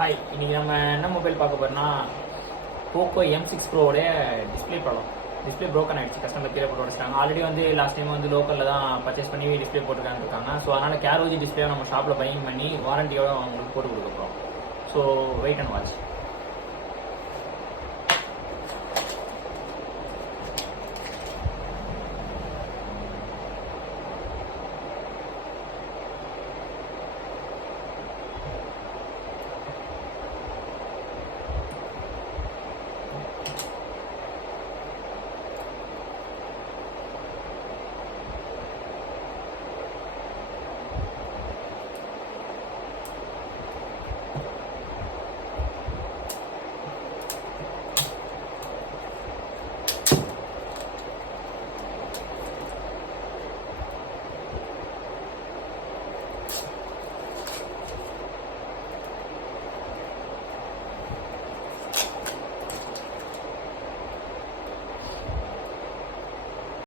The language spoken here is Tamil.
ஹாய், இன்னைக்கு நம்ம என்ன மொபைல் பார்க்க போறோம்னா போக்கோ M6 ப்ரோவோடைய டிஸ்பிளே ப்ரோக்கன் ஆயிடுச்சு. கஸ்டமர் கீழே போட்டு வச்சிட்டாங்க. ஆல்ரெடி வந்து லாஸ்ட் டைம் வந்து லோக்கலில் தான் பர்ச்சேஸ் பண்ணி டிஸ்பிளே போட்டுருக்காங்க. ஸோ அதனால் கேரோஜி டிஸ்பிளே நம்ம ஷாப்பில் பையிங் பண்ணி வாரண்டியோட அவங்களுக்கு போட்டு கொடுக்க போகிறோம். So wait and watch.